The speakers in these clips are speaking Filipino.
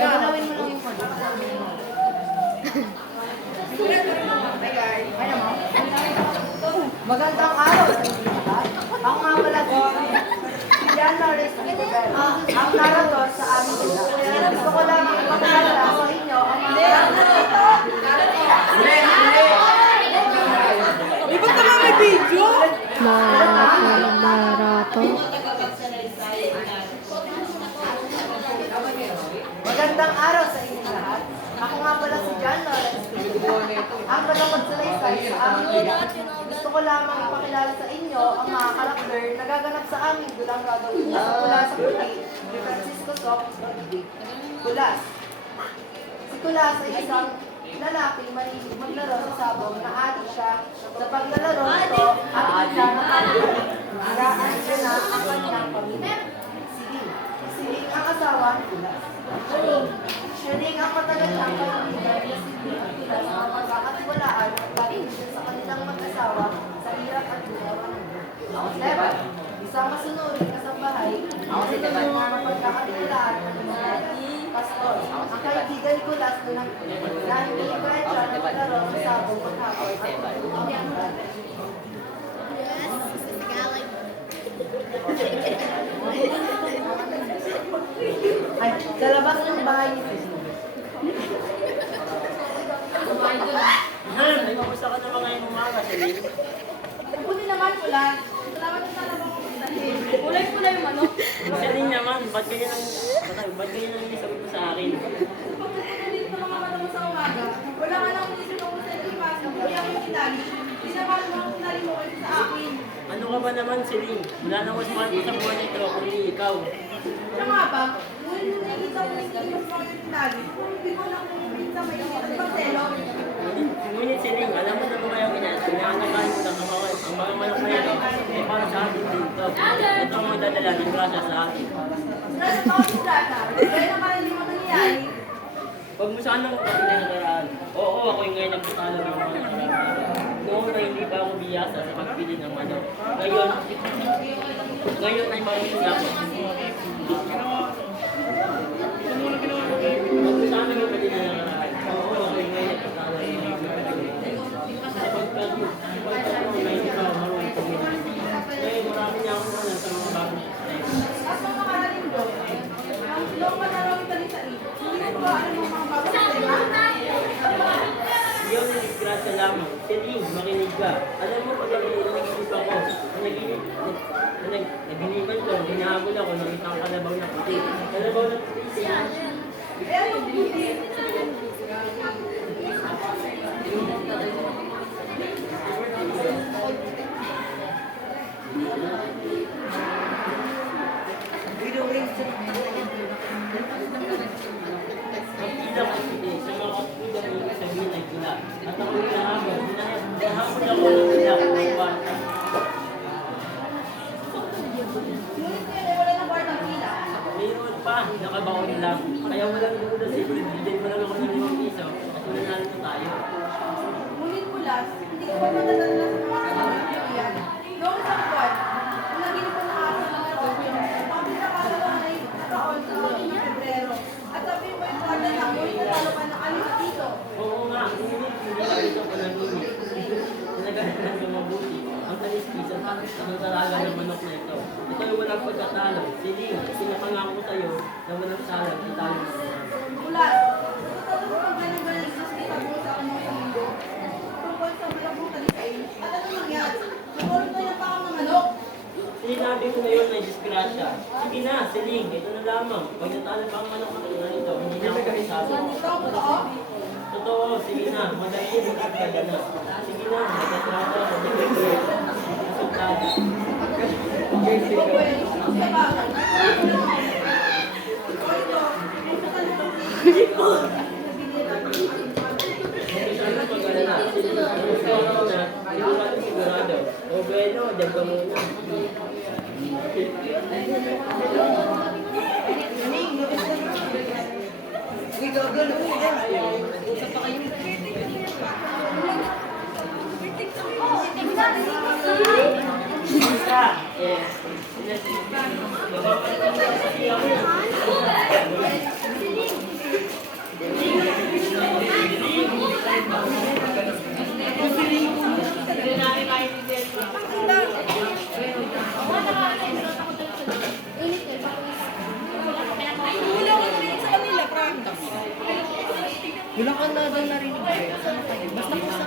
Gagalawin mo lang yung phone. Magandang araw sa inyo lahat. Ako nga pala si Jan Norris Escobar, ang narator sa aming sila. Gusto ko lang ipakilala sa inyo ang mga Ba't naman may video? Marato. Magandang araw sa inyo lahat. Ako nga pala si Jan Norris Escobar, ang tagapagsalaysay sa aming sila. Gusto ko lamang ipakilala sa inyo ang mga karakter na gaganap sa aming dulang gagawin sa Kulas sa Puti ni Francisco Soc Rodriguez. Kulas. Si Kulas ay isang lalaking mahilig maglaro sa sabong na adik siya sa paglalaro nito at siya na haraan siya na ang kanyang pamilya. Siling ang asawa ni Kulas. Siya rin ang matagal niyang kaibigan na si Kulas na mapagkakatiwalaan at bagay siya sa kanilang mag-asawa sa hirap at gumawa ng mundo. Level, isang masunurin kasambahay ang kanilang mga mapagkakatiwalaan ng mga pastor. Ang kaibigan ni Kulas na hindi kahit siya na maglaro sa sabong maghapon at ang mga ay, sa labas ng bahay ni Kulas. Ay, magusta ka naman ngayong umaga, Celine. Buti naman pula. Salamat na talaga ako dahil. Kulay-kulay yung manok. Celine naman, ba't ganyan ang isagot mo sa akin? Pagkakunin dito ng mga manok sa umaga, wala nga lang ulit yung sa lipas. Kaya ako yung kinali. Hindi naman mga kinali mo ulit sa akin. Ano ka ba naman, Celine? Wala nang mas mahal ko sa buwan nito, kundi ikaw. Siya nga ba? Ngunit nung nakikita ko yung mas mga yung kinali, hindi ko lang kung sa may isip pang selo. Ngunit, Celine, alam mo na ba kayo inaanakan ko lang ang mga manok na ito ay para sa atin dito. Ito ang magdadala ng grasya sa atin. Nasa pa ako si Data. Kaya naman hindi mo nangyayari. Huwag mo sanang kapit na nakaraan. Oo, ako yung ngayon nagpatalo ng mga nakaraan. Noong na hindi pa ako biyasa sa pagpili ng manok. Ngayon ay marunong ako. Huwag mo sanang kapit na nakaraan. Oo, ako yung ngayon nagpatalo ng mga nakaraan. Sa pagpatalo na hindi pa ako marunong pumili. Ngayon marami niya akong ano sa mga bagong sistema. At mga makaraling doon, ang long manarong talitain, hindi ko ba alam yung mga bagong sistema? Iyon ay disgrasya lamang. Celine, makinig ka. Alam mo, pag nag-iisip ako, naginiban ko, hinahabol ako ng isang kalabaw na puti. Kalabaw na puti, Celine. Eh, anong buti? Ang ilang ay puti, sa mga kapitang ibig sabihin ay pula. At ako hinahabol, hinahabol ako ng pula ng bata. Ngunit ngayon, wala ng kwartang pila. Mayroon pa, nakabaon lang. Kaya walang duda siguro, bigyan mo lang ako ng 5 piso at wala na rin tayo. Ngunit pulas, hindi ko pa madadala sa mga kasama ng iyan. Noong isang buwan, nung naginip ko na ako ng negosyo, ang pinakasama ay taon sa mga Pebrero. At sabi mo yung kwarta na mo, itatalo ka ng alis dito. Oo nga, ngunit hindi na ito pananunit. Nagahanap ng mabuti. Ang talis-pisan ang talaga ng manok na ito. Ito ay walang pagkatalo. Celine, sinapangako ko sa'yo na walang salang italo ng mga. Pulas, tutalo mo pag ganang-ganan sa kita mo sa kanyang sa mundo. Tungkol sa malabong talisain. At ano nangyari? Nagulog na yung pakam ng manok. Sinabi ko na yun ay disgrasya. Sige na, Celine, ito na lamang. Pag natalo pa ang manok na ito, hindi na ako kasama. Ito ang totoo. Totoo, sige na, madali mo at kada na. Sige na, nagtatrato ako ng mga resultado. O bueno, sa bagay. O ito, Ano pag-alala? Gusto ko na, hindi ka sigurado. O bueno, dyan ka muna. Usap pa kayo. Basta, Eh, Wala ko na sa kanila, promise. Wala ka na daw narinig ko. Saan kayo? Basta ko sa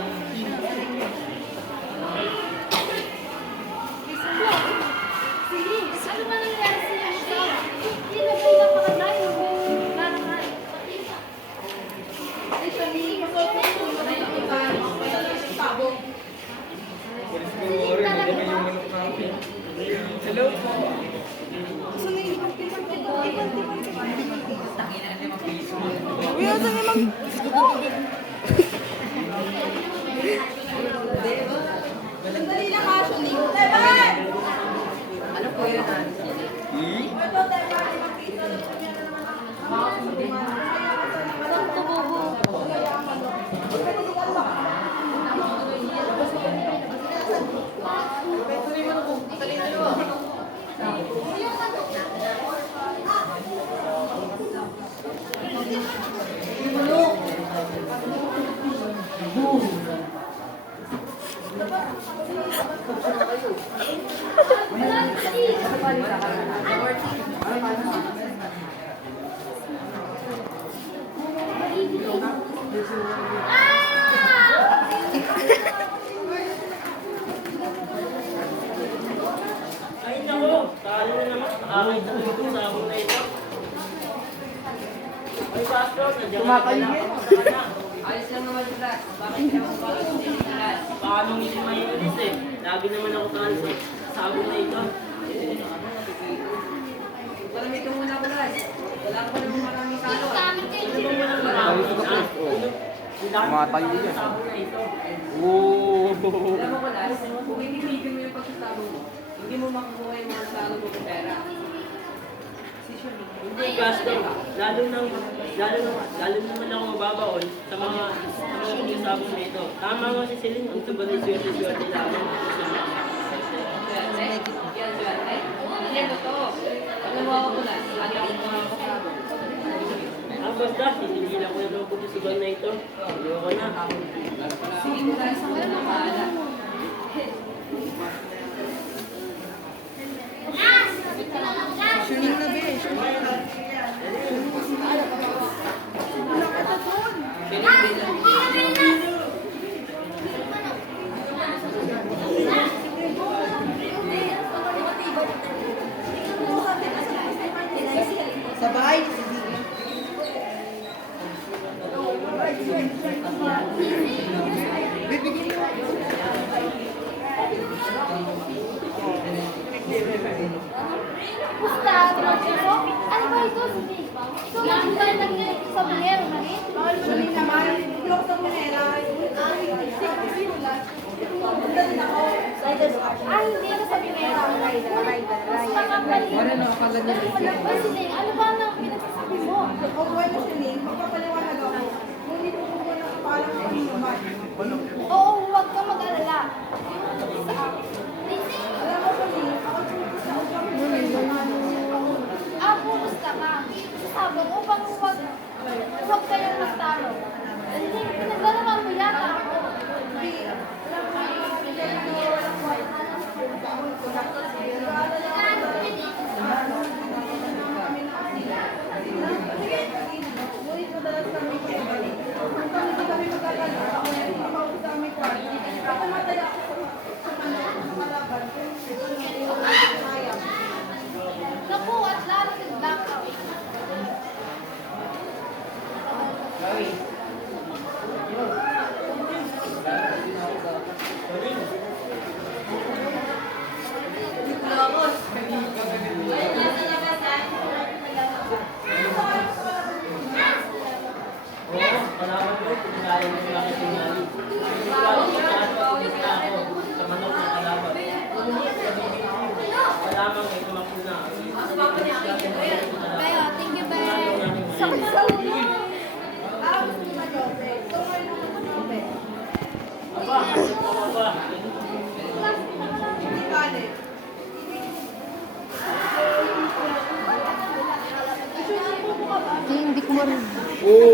Ano ba nangyari sa iyo? Hindi na kayo makakalayo. Larangan. Ay, sabi, masok na ito, nakikita. Wala lang yung sabog. hello? Uy, asa nga lang? Sandali lang ha, Shuni. Teban! Ano po yun? Ito, Teban, limang piso. Yan na naman ang Saan tububo? Ay, nako. Talo na naman. Nakakita ko ito sa abong na ito. Ay, Pastor, nandiyan ka na. Ayos lang naman yung class. Bakit naman pala yung class? Paano hindi maiulis eh? Lagi naman ako sa sabong na ito. Palamit mo muna class. Wala ko naman maraming talo. Gamit kayo. Ano ba naman marami? Tumatay yan. Sabong na ito. Oo. Alam mo class, kung inibigin mo yung pagsasabo mo, hindi mo makukuha yung mga talo mo ng pera. Hindi, Pastor. Lalo naman ako mababaon sa mga sabong na ito. Tama nga si Celine, ang tugon ni swerte-swerte lamang. Hindi mo to. Pag nawawa ko na, lagi ako mga kasabo. Basta, sisigilan ko na daw po si Gon na ito. Ayoko na. Sige mo guys, ako na bahala. Shuning na, be. Sabay. Pusta, Rodrigo? Ano ba ito? Ito lang ba nangyari sa Manero na rin? Bakit Shuning naman? Hindi ako sa manera. Sandali na ako. Ay, hindi na sa Manero. Pusta ka pala. Wala na, akala niya Wala ba sila? Ano ba ang pinagsasabi mo? Kung bueno, Shuning, magpapaliwanag ako. Ngunit kung wala ka paalam sa naman. Oo, huwag ka mag-alala. Sa akin. Alam mo, Shuning, ako sa upang Pusta ka. Sasabong upang huwag kayong magtalo. Hindi, pinaglalaman mo yata ako. Ngunit madalas kami kung hindi kami magkakala, ako sa aming kwarto. Ako mataya ako sa kalaban. Sayang. Naku, at lalo naglakaw. Oo, kalaban ko. Pinagaling ko yung aking sinali. Ako sa manok na kalaban. Malamang may tumakbo na. Kaya, thank you, Beth. Sa katulong. Gusto mo na Jose. Ito ngayon ako sa Jose. Aba, aba. Hindi bale.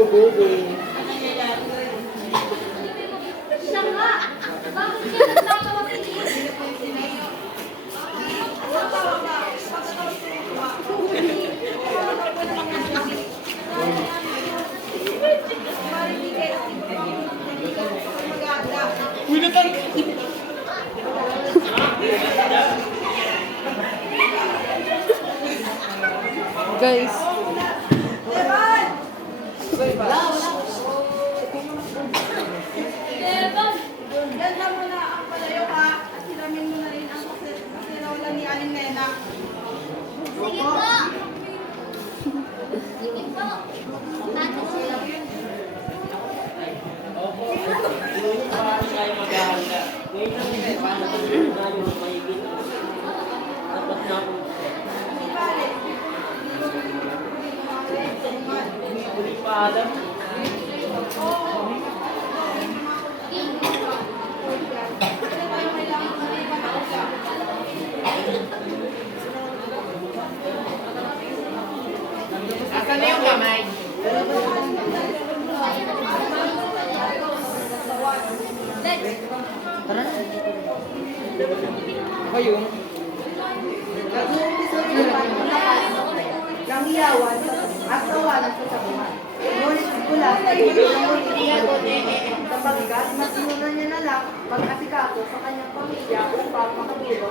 baby. Siya nga! Bakit siya nagtatawa sa iyo? Guys. Devan! Yan lang muna ang palayo ha. At hiramin mo na rin ang kasirawalan ni Aling Nena. Sige po! Sige po! Tati sila. Opo. Hindi pa tayo mag-aaral. Ngayon lang tayo, paano tayo ng mahigit. Tapos na ako. Di bale. Hindi pa alam. Asan na yung kamay? Next! Tara na. Kayo? Nag-uumpisa yung ng iyawan at tawanan sa sabuhan. Ngunit mula sa iyo ng pagkat, masinunan niya na lang pag-asikaso sa kanyang pamilya upang makatulong